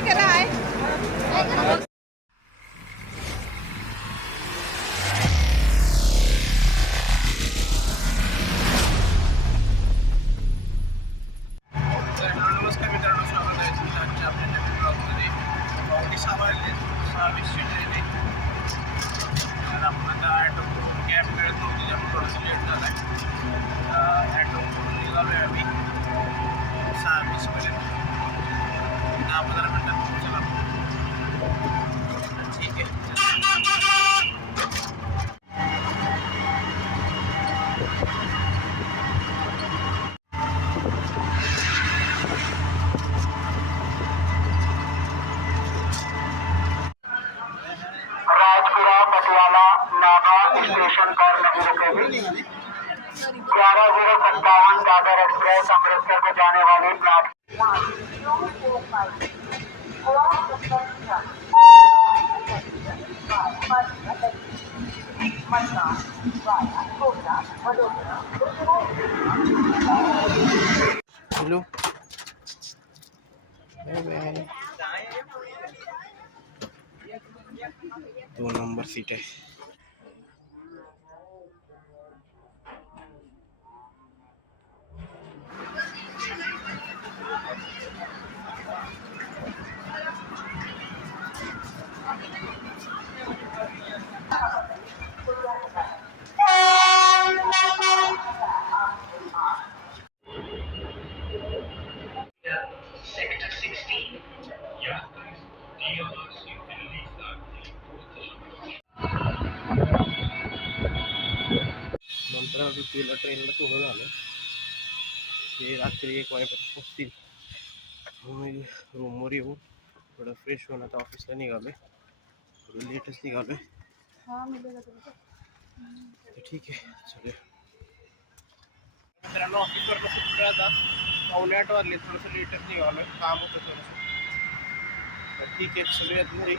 काय करा आहे नमस्कार मित्रांनो, स्वागत आहे तुमचं आजच्या आपल्या नवीन ब्लॉगमध्ये. पावणे 6 वाजले, 6:20 ट्रेन आहे. तर आपण आता ॲटो कॅब मिळत नव्हती, त्यामुळे थोडंसं लेट झालं आहे. ॲटो निघालो आहे आम्ही 6:20पर्यंत. 10-15 मिनटात पोहोचलो आपण. ठीक आहे. स्टेशन पर नहीं रुकेगी। 11:57 दादर एक्सप्रेस अमृतसर को जाने वाली hello, bye bye. 2 number seat आहे. नंतर आम्ही तिला ट्रेनला सोडून आलो. ते रात्री 1 वाजेपर्यंत पोचतील. मी रूमवर येऊन थोडं फ्रेश होऊन आता ऑफिसला निघालो आहे. थोडं लेटच निघालो आहे. ठीक आहे, चालेल. मित्रांनो, ऑफिसवर सुटलं आता 7:45 वाजले. थोडंसं लेटच निघालो आहे, काम होतं थोडंसं. तर ठीक आहे, चलूयात घरी.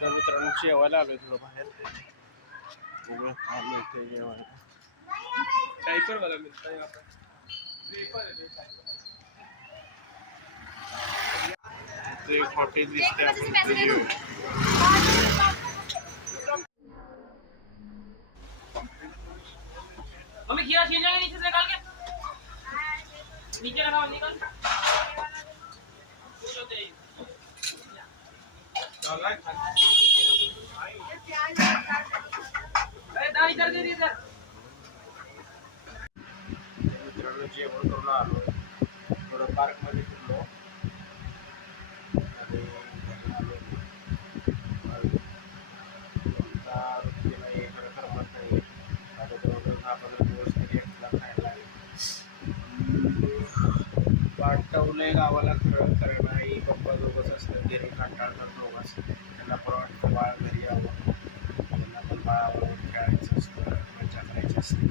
तर मित्रांनो, जेवायला आलो थोडं बाहेर. बघूया काय मिळते जेवायला. टायपर वाला मिळतं आहे आपण. एक हॉटेल दिसते, आपण येऊ. मम्मी खीरा छीन जाएंगे नीचे से निकाल के, नीचे रखा निकल अरे दाल इधर दे इधर. मित्रांनो, जेवण करून आलो. थोडं पार्कमध्ये फिरलो आणि आलो. रुपयाला हे खरं करमत नाही. आता जवळजवळ 10-15 दिवस तरी एकला खायला लागेल. पाठवलंय गावाला. खरं कारण आई पप्पा दोघंच असतात, घरी कंटाळतात दोघंच. त्यांना पण वाटतं बाळ घरी यावं, त्यांना पण बाळाबरोबर खेळायचं असतं, मजा करायची असते.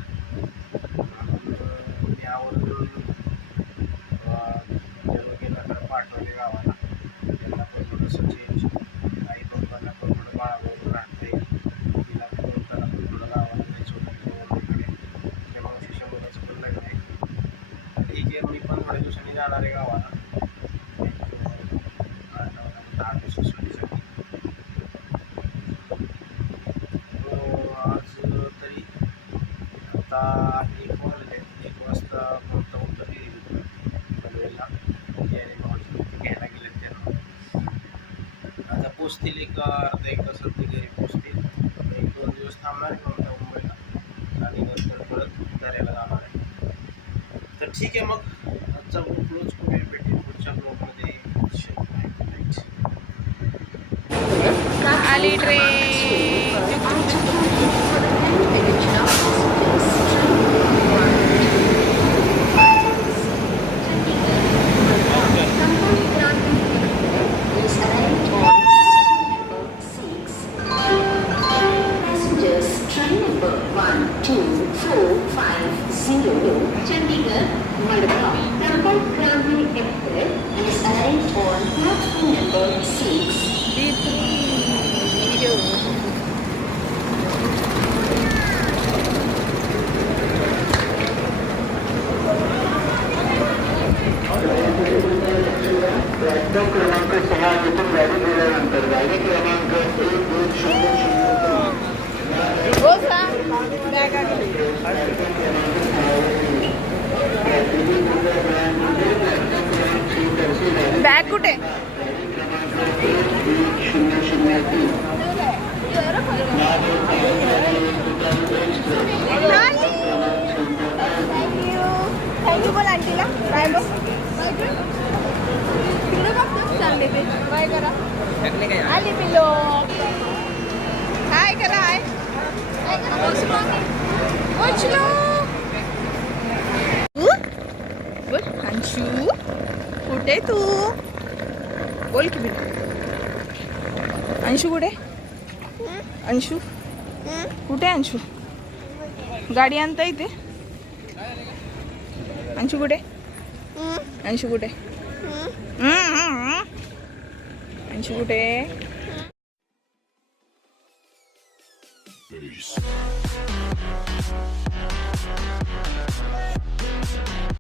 मी आवर्जून गेला तर पाठवले गावाला. त्यांना पण थोडंसं चेंज, आई पप्पांना पण थोडं बाळाबरोबर राहता येईल. तिला पण त्याला पण थोडं गावाला जायचं होतं वगैरे. त्या मावशीच्या मुलाचं पण लग्न आहे. ठीक आहे, मी पण थोड्या दिवसांनी जाणार आहे गावाला. 10 दिवसासाठी. आज तरी आता 1 वाजले. 1 वाजता कोणता तरी पनवेलला याने भाऊजी घ्यायला गेले. त्यांना आता पोचतील एक अर्धा 1 तासात ते घरी पोचतील. 1-2 दिवस थांबणार आहे कोणता मुंबईला आणि नंतर परत दर्याला जाणार आहे. तर ठीक आहे, मग आजचा ब्लॉग क्लोज करूया. भेटेल पुढच्या ब्लॉगमध्ये. आली train. Chandigarh, Madgaon, Sampark Krantiki Express is arrived on platform number 6. Bag कुठे? थँक्यू बोल आंटीला. बाय बघ. तिकडे बघ चालले ते. बाय करा. आली पिलो. हाय करा. हाय. उचलो. बोल अंशू कुठे तू? बोल की बिल. अंशू कुठे? अंशू कुठे? अंशू गाडी आणता इथे. अंशू कुठे? अंशू कुठे? अंशू कुठे?